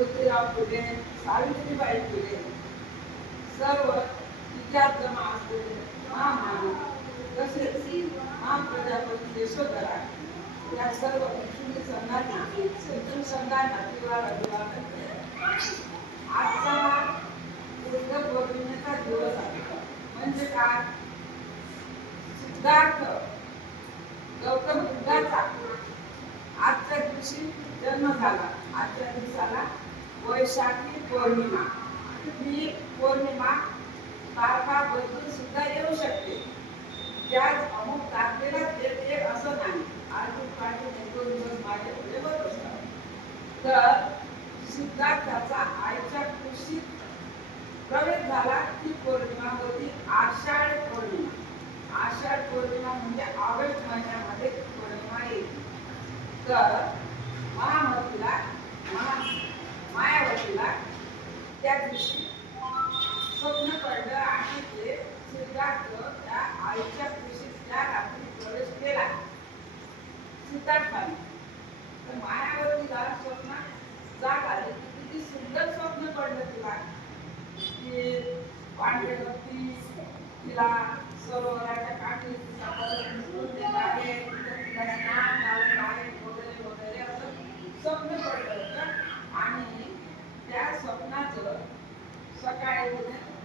ज्योतिराव फुले सावित्रीबाई फुले सर्व तिच्यात जमा असलेले महामानव तसेच महाप्रजापती यशोधरा या सर्व भिक्षुणी संघांना भिक्षू संघांना किंवा अभिवादन आजचा हा बुद्ध पौर्णिमेचा दिवस आहे. म्हणजे काय? सिद्धार्थ गौतम बुद्धाचा आजच्या दिवशी जन्म झाला. आजच्या दिवसाला वैशाखी पौर्णिमा. ही पौर्णिमा तारखा बदलून सुद्धा येऊ शकते. त्याच अमुक तारखेलाच येते असं नाही. आजून पाठी दोन दिवस मागे पुढे होत असतात. तर सिद्धार्थाचा आईच्या कुशीत प्रवेश झाला ती पौर्णिमा होती आषाढ पौर्णिमा. आषाढ पौर्णिमा म्हणजे ऑगस्ट महिन्यामध्ये पौर्णिमा येते. तर महामतीला महा मायावतीला त्या दिवशी स्वप्न पडलं आणि ते सिद्धार्थ त्या आईच्या कुशीत त्या रात्री प्रवेश केला सिद्धार्थाने तर मायावतीला स्वप्न जाग आली की किती सुंदर स्वप्न पडलं तिला की पांढरे गप्पी तिला सरोवराच्या काठी तिचा पदर उचलून देत आहे तिथं तिला स्नान घालत आहे वगैरे वगैरे असं स्वप्न पडलं होतं आणि त्या स्वप्नाचं सकाळी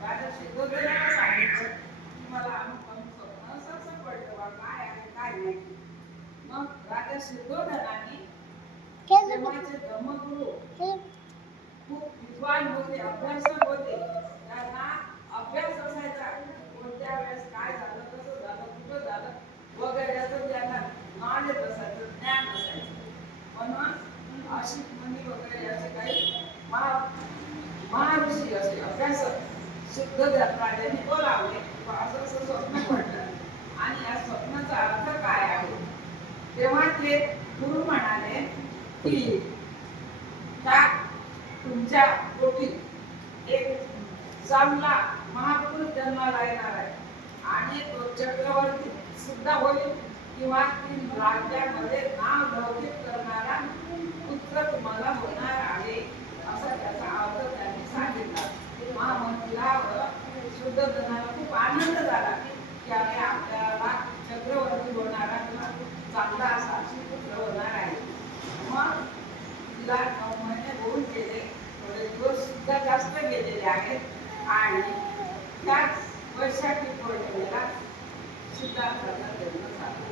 राजा शिवगोदराला सांगितलं की मला अमुक अमुक स्वप्न असं असं पडलं बा काय आहे काय नाही मग राजा तेव्हाचे ब्रह्मगुरु खूप विद्वान होते अभ्यासक होते. त्यांना अभ्यास असायचा. कोणत्या वेळेस काय झालं कसं झालं कुठं झालं वगैरे असं त्यांना नॉलेज असायचं ज्ञान असायचं. म्हणून आशिक मुनी वगैरे असे काही महा महाऋषी असे अभ्यासक शुद्ध राजांनी बोलावले असं असं स्वप्न पडलं आणि या स्वप्नाचा अर्थ काय आहे? तेव्हा ते गुरु म्हणाले की तुमच्या पोटीत एक चांगला महापुरुष जन्माला येणार आहे. आणि तो चक्रवर्ती सुद्धा होईल. किंवा तीन राज्यामध्ये नाव लौकिक करणारा पुत्र तुम्हाला होणार आहे असा त्याचा अर्थ त्यांनी सांगितला महामंत्रीला व शुद्ध जनाला खूप आनंद झाला की आम्ही आपल्याला चक्रवर्ती होणारा किंवा चांगला असा पुत्र होणार आहे मग सुद्धा नऊ महिने होऊन गेले थोडे दिवस सुद्धा जास्त गेलेले आहेत. आणि त्याच वैशाखी पौर्णिमेला सिद्धार्थाचा जन्म झाला.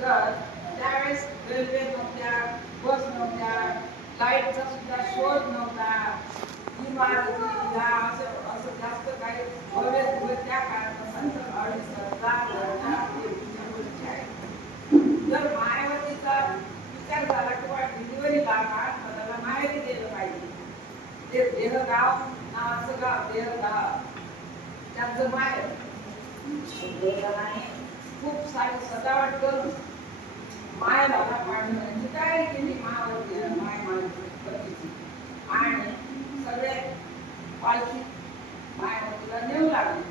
तर त्यावेळेस रेल्वे नव्हत्या बस नव्हत्या लाईटचा सुद्धा शोध नव्हता. इमारती या असं असं जास्त काही भव्य दिवस त्या काळात नसेल अडीच हजार तर मायावतीचा विचार झाला की डिलिव्हरी लागणार तर त्याला माहेरी गेलं पाहिजे ते देहगाव नावाचं गाव देहगाव त्यांचं माय खूप सारी सजावट करून मायला पाठवण्याची तयारी केली मायावती माय मायची आणि सगळे पालखी मायावतीला नेऊ लागले.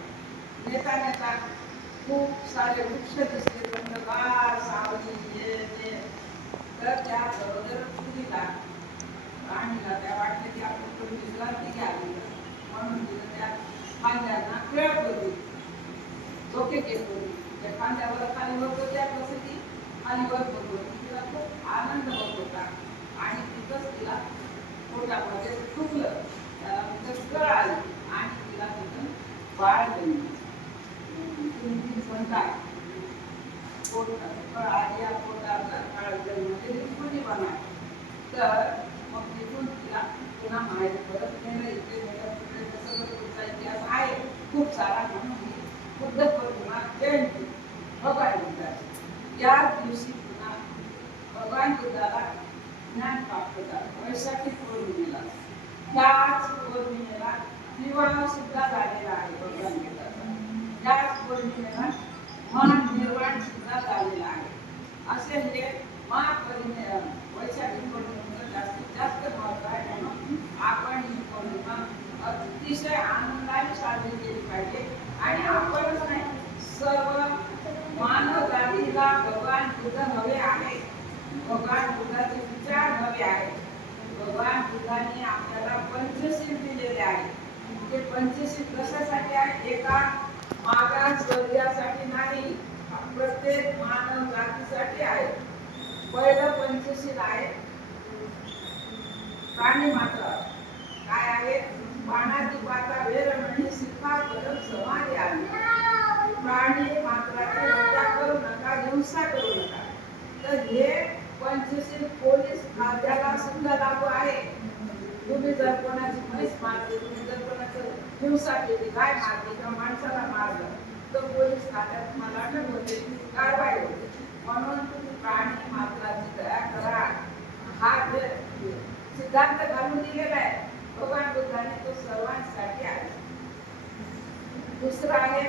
नेता नेता खूप सारे वृक्ष दिसले थंडगार सावली हे ते. तर त्या बरोबर पुरीला राणीला त्या वाटले की आपण पोलिसला ती घ्यावी म्हणून तिनं त्या खांद्यांना खेळ करू डोके केले त्या खांद्यावर खाली वर त्या कसं ती खाली वर बघतो तिला खूप आनंद होत होता आणि तिथंच तिला पोटामध्ये दुखलं त्याला तिथं कळ आली आणि तिला तिथं बाळ बनली तुम्ही काय पोट कळ आली या पोटाचा काळ जन्मते रिपुणी बना तर मग तिथून तिला पुन्हा माहेर परत नेलं इथे नेलं तिकडे तसं पुढचा इतिहास आहे खूप सारा म्हणून बुद्ध पौर्णिमा जयंती भगवान बुद्धाची. या दिवशी पुन्हा भगवान बुद्धाला ज्ञान प्राप्त झालं. वैशाखी पौर्णिमेला त्याच पौर्णिमेला विवाह सुद्धा झालेला आहे भगवान बुद्धाचा. त्याच पौर्णिमेला मन निर्वाण सुद्धा झालेला आहे. असे हे महापरिणाम वैशाखी पौर्णिमेचं जास्तीत जास्त महत्त्व आहे म्हणून आपण ही पौर्णिमा अतिशय आनंदाने साजरी केली पाहिजे आणि आपणच नाही सर्व मानव जातीला भगवान बुद्ध आहे भगवान बुद्धाचे विचार हवे आहेत. भगवान बुद्धाने आपल्याला पंचशील दिलेले आहे. ते पंचशील कशासाठी आहे? एका मागास वर्गासाठी नाही प्रत्येक मानव जातीसाठी आहे. पहिलं पंचशील आहे. प्राणी मात्र. काय आहे? पाण्याची वेर म्हणजे सिद्धा पदम समाधी आहे. प्राणी मात्राची हत्या करू नका हिंसा करू नका. तर हे पंचशील सुद्धा लागू आहे. तुम्ही जर कोणाची म्हैस मारली तुम्ही जर कोणाचं हिंसा केली गाय मारली किंवा माणसाला मारलं तर पोलीस खात्यात तुम्हाला अटक होते कारवाई होते. म्हणून तुम्ही प्राणी मात्राची दया करा. हा सिद्धांत घालून दिलेला आहे भगवान बुद्धाने तो सर्वांसाठी आहे. दुसरं आहे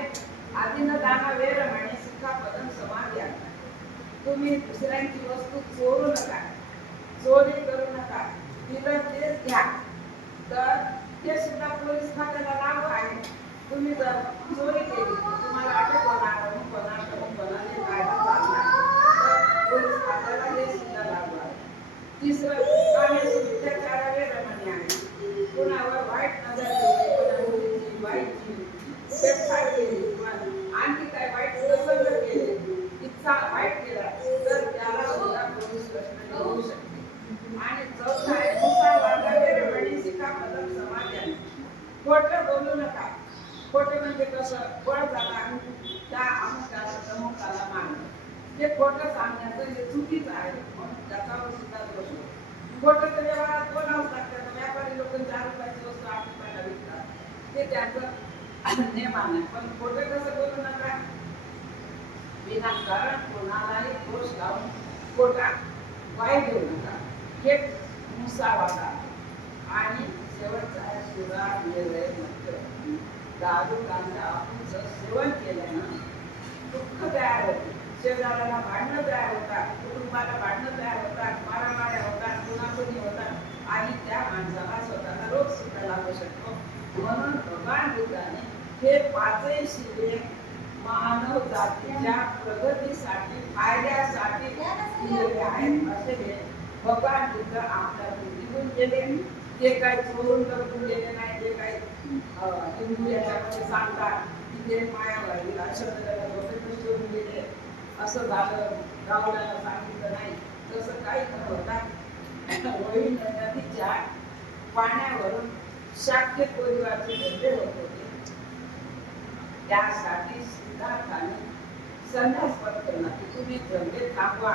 आदिन दाना वेर म्हणे सिक्का पदम समाधी आहे. तुम्ही दुसऱ्यांची वस्तू चोरू नका. चोरी दिलं घ्या. तर ते सुद्धा पोलीस खात्याला लागू आहे. तुम्ही जर चोरी केली तुम्हाला अटक होणार अमुक होणार होणार हे कायदा चालणार तर पोलीस खात्याला हे सुद्धा लागू आहे. तिसरं कामे सुविचारावे रमणी आहे कुणावर वाईट नजर ठेवली कोणा मुलीची वाईटची छेडछाड केली किंवा आणखी काय वाईट प्रसंग केले इच्छा वाईट केला तर त्याला सुद्धा पोलीस प्रश्न होऊ शकते आणि चौथा आहे दुसरा वागावे रमणी शिका पदक समाजाने खोटं बोलू नका. खोटं म्हणजे कसं बळ झाला त्या अमुकाला तमुकाला मानलं ते खोटं सांगण्याचं हे चुकीचं आहे. म्हणून त्याच्यावर सुद्धा दोष खोटं तर व्यवहारात बोलावंच लागतात. व्यापारी लोक चार रुपयाची वस्तू आठ रुपयाला विकतात. ते त्यांचं नेमान आहे पण खोटं कसं बोलू नका? विनाकारण कोणालाही दोष लावून खोटा वाईट देऊ नका. हे मुसावादा आणि शेवटचा सुरा निर्णय मत दारू गांजा आपण जर सेवन केल्यानं दुःख तयार होते. शेजाऱ्याला भांडणं तयार होतात कुटुंबाला भांडणं तयार होतात मारामाऱ्या होतात गुन्हाखोरी होतात. आणि त्या माणसाला स्वतःला रोग सुद्धा लागू शकतो. म्हणून भगवान बुद्धाने हे पाचही शिले मानव जातीच्या प्रगतीसाठी फायद्यासाठी दिलेले आहेत. असे हे भगवान बुद्ध आपल्या निघून गेले जे काही चोरून करून गेले नाही जे काही हिंदू याच्यामध्ये सांगतात की ते माया राष्ट्रपतीला डोक्यातच गेले असं झालं राहुलाला सांगितलं नाही. तसं काही न होता. वही नदीच्या पाण्यावरून शाक्य परिवारचे धंदे होत होते त्यासाठी सिद्धार्थाने संन्यास पत्करला की तुम्ही धंदे थांबवा.